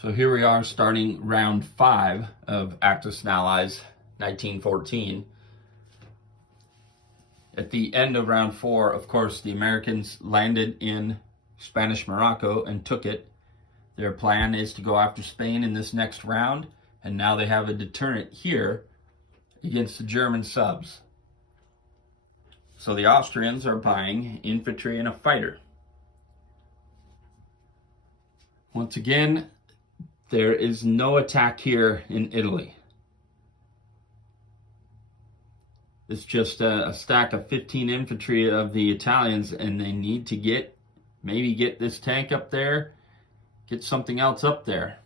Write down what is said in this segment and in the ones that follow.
So here we are starting round 5 of Axis&Allies 1914. At the end of round 4, of course, the Americans landed in Spanish Morocco and took it. Their plan is to go after Spain in this next round, and now they have a deterrent here against the German subs. So the Austrians are buying infantry and a fighter. Once again, there is no attack here in Italy. It's just a stack of 15 infantry of the Italians, and they need to maybe get this tank up there, get something else up there.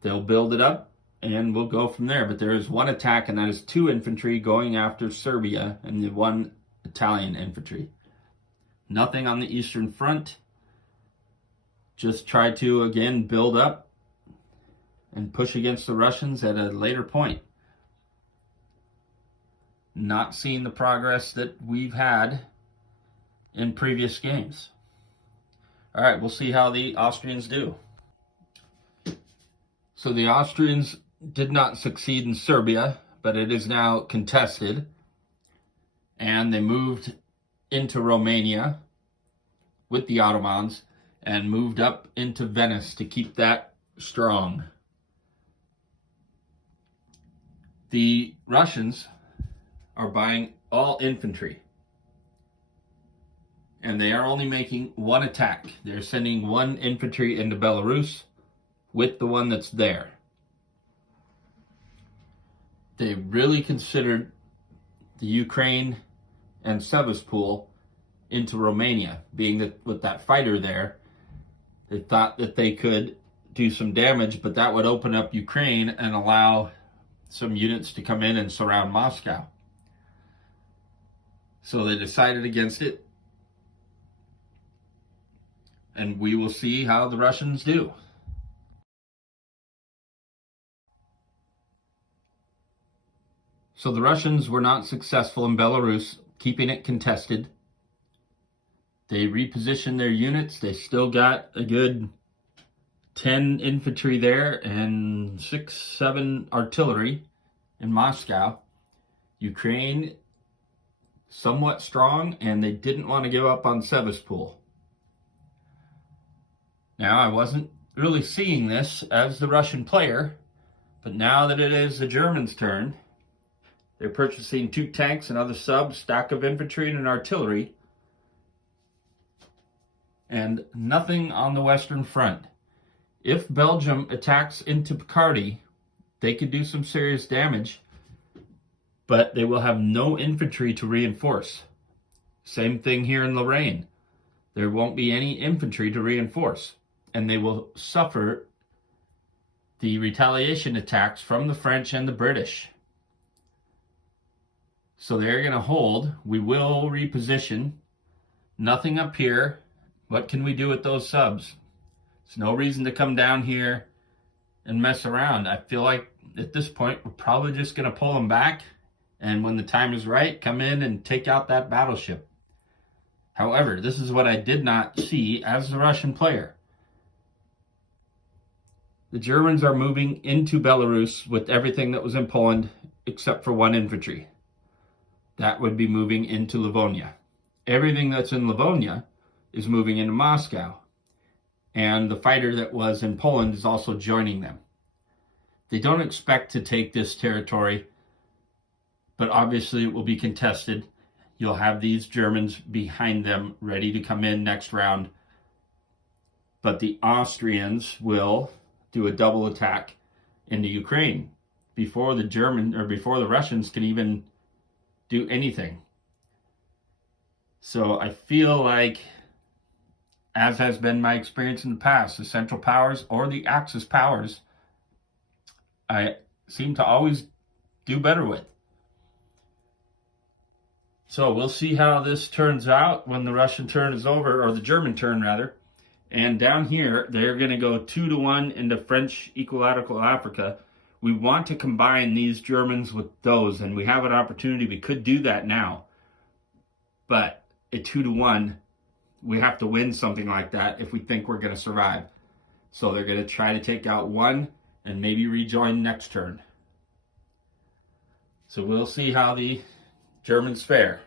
They'll build it up, and we'll go from there. But there is one attack, and that is 2 infantry going after Serbia and the 1 Italian infantry. Nothing on the Eastern Front. Just try to, again, build up and push against the Russians at a later point. Not seeing the progress that we've had in previous games. All right, we'll see how the Austrians do. So the Austrians did not succeed in Serbia, but it is now contested. And they moved into Romania with the Ottomans and moved up into Venice to keep that strong. The Russians are buying all infantry, and they are only making 1 attack. They're sending 1 infantry into Belarus with the one that's there. They really considered the Ukraine and Sevastopol into Romania, being that with that fighter there, they thought that they could do some damage, but that would open up Ukraine and allow some units to come in and surround Moscow. So they decided against it, and we will see how the Russians do. So the Russians were not successful in Belarus, keeping it contested. They repositioned their units. They still got a good 10 infantry there and 6-7 artillery in Moscow. Ukraine, somewhat strong, and they didn't want to give up on Sevastopol. Now, I wasn't really seeing this as the Russian player, but now that it is the Germans' turn, they're purchasing 2 tanks, another sub, stack of infantry, and an artillery, and nothing on the Western Front. If Belgium attacks into Picardy, they could do some serious damage, but they will have no infantry to reinforce. Same thing here in Lorraine. There won't be any infantry to reinforce, and they will suffer the retaliation attacks from the French and the British. So they're going to hold. We will reposition. Nothing up here. What can we do with those subs? There's no reason to come down here and mess around. I feel like at this point, we're probably just going to pull them back, and when the time is right, come in and take out that battleship. However, this is what I did not see as the Russian player. The Germans are moving into Belarus with everything that was in Poland except for 1 infantry. That would be moving into Livonia. Everything that's in Livonia is moving into Moscow. And the fighter that was in Poland is also joining them. They don't expect to take this territory, but obviously it will be contested. You'll have these Germans behind them ready to come in next round. But the Austrians will do a double attack into Ukraine before the Russians can even do anything. So I feel like, as has been my experience in the past, the Central Powers or the Axis powers, I seem to always do better with. So we'll see how this turns out when the Russian turn is over, or the German turn rather. And down here, they're going to go 2-1 into French Equilateral Africa. We want to combine these Germans with those, and we have an opportunity. We could do that now. But at 2-1, we have to win something like that if we think we're going to survive. So they're going to try to take out one and maybe rejoin next turn. So we'll see how the Germans fare.